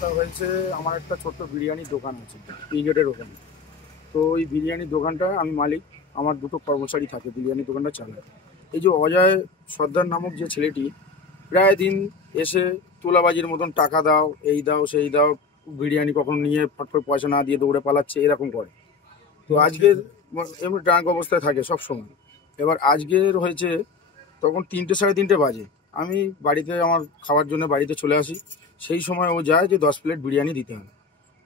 ঘটনাটা হয়েছে, আমার একটা ছোট্ট বিরিয়ানির দোকান আছে গেটের ওখানে। তো ওই বিরিয়ানির দোকানটা আমি মালিক, আমার দুটো কর্মচারী থাকে, বিরিয়ানির দোকানটা চালায়। এই যে অজয় সর্দার নামক যে ছেলেটি প্রায় দিন এসে তোলাবাজির মতন টাকা দাও, এই দাও সেই দাও, বিরিয়ানি কখন নিয়ে ফট করে পয়সা না দিয়ে দৌড়ে পালাচ্ছে, এরকম করে। তো আজকের এমনি ড্রাঙ্ক অবস্থায় থাকে সব সময়। এবার আজকের হয়েছে তখন 3টে সাড়ে 3টে বাজে, আমি বাড়িতে আমার খাওয়ার জন্য বাড়িতে চলে আসি। সেই সময় ও যায় যে 10 প্লেট বিরিয়ানি দিতে হবে।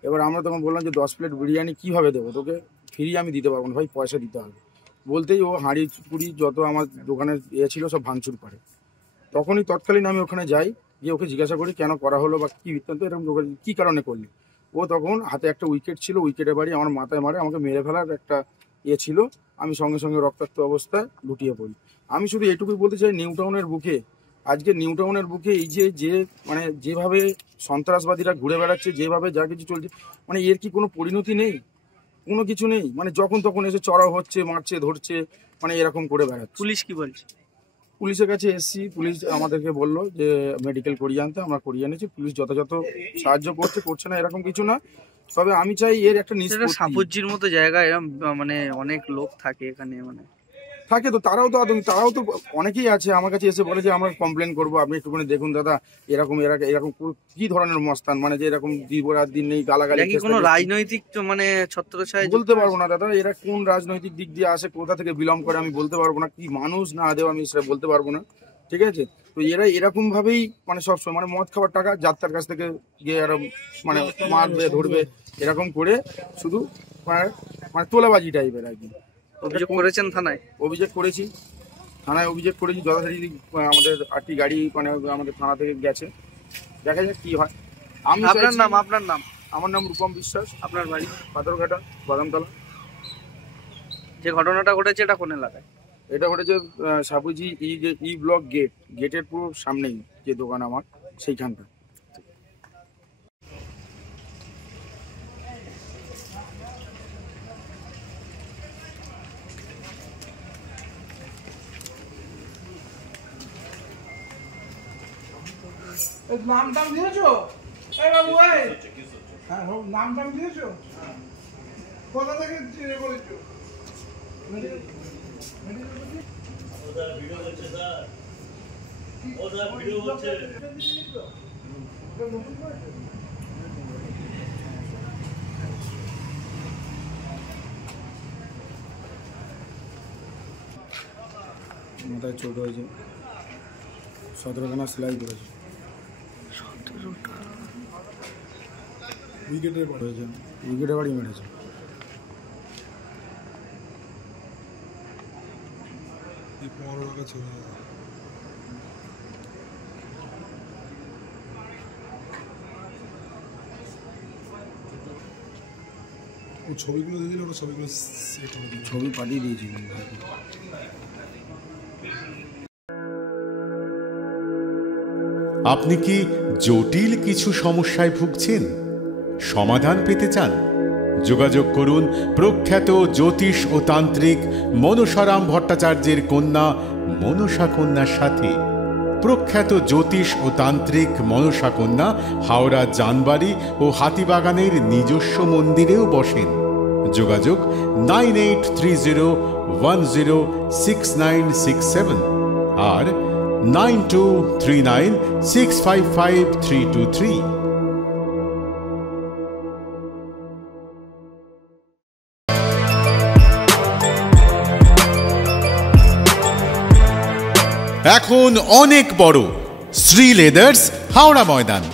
এবার আমরা তখন বললাম যে 10 প্লেট বিরিয়ানি কীভাবে দেবো তোকে, ফ্রি আমি দিতে পারবো না ভাই, পয়সা দিতে হবে। বলতেই ও হাঁড়ি কুড়ি যত আমার দোকানের ছিল সব ভাঙচুর করে। তখনই তৎকালীন আমি ওখানে যাই, গিয়ে ওকে জিজ্ঞাসা করি কেন করা হলো বা কী বৃত্তান্ত, এরকম কী কারণে করলি। ও তখন হাতে একটা উইকেট ছিল, উইকেটের বাড়ি আমার মাথায় মারে, আমাকে মেরে ফেলার একটা ছিল। আমি সঙ্গে সঙ্গে রক্তাক্ত অবস্থায় লুটিয়ে পড়ি। আমি শুধু এটুকুই বলতে চাই, নিউ টাউনের বুকে আজকে নিউ টাউনের বুকে এই যে মানে যেভাবে সন্ত্রাসবাদীরা ঘুরে বেড়াচ্ছে, যেভাবে যা কিছু চলছে, মানে এর কি কোনো পরিণতি নেই, কোনো কিছু নেই। মানে যখন তখন এসে চড়াও হচ্ছে, মারছে, ধরছে, মানে এরকম করে বেড়াচ্ছে। পুলিশ কি বলছে? পুলিশের কাছে এসছি, পুলিশ আমাদেরকে বললো যে মেডিকেল করিয়ে আনতে, আমরা করিয়ে এনেছি। পুলিশ যথাযথ সাহায্য করছে না এরকম কিছু না। তবে আমি চাই এর একটা নিষ্পত্তি। সাপুজ্জির মতো জায়গায় এরকম মানে অনেক লোক থাকে এখানে, মানে থাকে তো তারাও তো অনেকেই আছে আমার কাছে এসে বলে যে আমরা কমপ্লেন করবো, আপনি একটুখানি দেখুন দাদা, এরকম কি ধরনের মস্তান, মানে যে এরকম দিবরাত দিন নেই গালাগালি। কোনো রাজনৈতিক মানে ছত্রছায়া বলতে পারবো না দাদা, এরা কোন রাজনৈতিক দিক দিয়ে আসে, কোথা থেকে বিলং করে আমি বলতে পারবো না, কি মানুষ না দেওয়া আমি সেটা বলতে পারবো না, ঠিক আছে। তো এরা এরকম ভাবেই মানে সবসময় মানে মদ খাওয়ার টাকা যাত্রার কাছ থেকে গিয়ে এরা মানে মারবে ধরবে, এরকম করে শুধু মানে তোলাবাজি টাইপের আর কি। অভিযোগ করেছেন থানায়? অভিযোগ করেছি, থানায় অভিযোগ করেছি, যথারীতি আমাদের 8টি গাড়ি মানে আমাদের থানা থেকে গেছে, দেখা যাক কি হয়। আপনার নাম? আমার নাম রূপম বিশ্বাস। আপনার বাড়ি? পাথরঘাটা, বাদামতলা। যে ঘটনাটা ঘটেছে এটা কোন এলাকায়? এটা ঘটেছে সাপুজি ই ব্লক গেটের পুরো সামনেই যে দোকান আমার, সেইখানটা। নাম টাম দিয়েছো? হ্যাঁ, নাম টাম দিয়েছো? কোথা থেকে করেছো? মাথায় চোট হয়েছে, 17খানা সেলাই করেছে। 17টা উইকেটের বাড়ি মেরেছে। ছবিগুলো দিয়ে দিলে ওরা ছবিগুলো সেট হবে, ছবি পাঠিয়ে দিয়েছি। আপনি কি জটিল কিছু সমস্যায় ভুগছেন, সমাধান পেতে চান? যোগাযোগ করুন প্রখ্যাত জ্যোতিষ ও তান্ত্রিক মনসারাম ভট্টাচার্যের কন্যা মনসা কন্যার সাথে। প্রখ্যাত জ্যোতিষ ও তান্ত্রিক মনসা কন্যা হাওড়া জানবাড়ি ও হাতিবাগানের নিজস্ব মন্দিরেও বসেন। যোগাযোগ 9830106967 আর 9239655323। এখন অনেক বড় শ্রী লেদার্স হাওড়া ময়দান।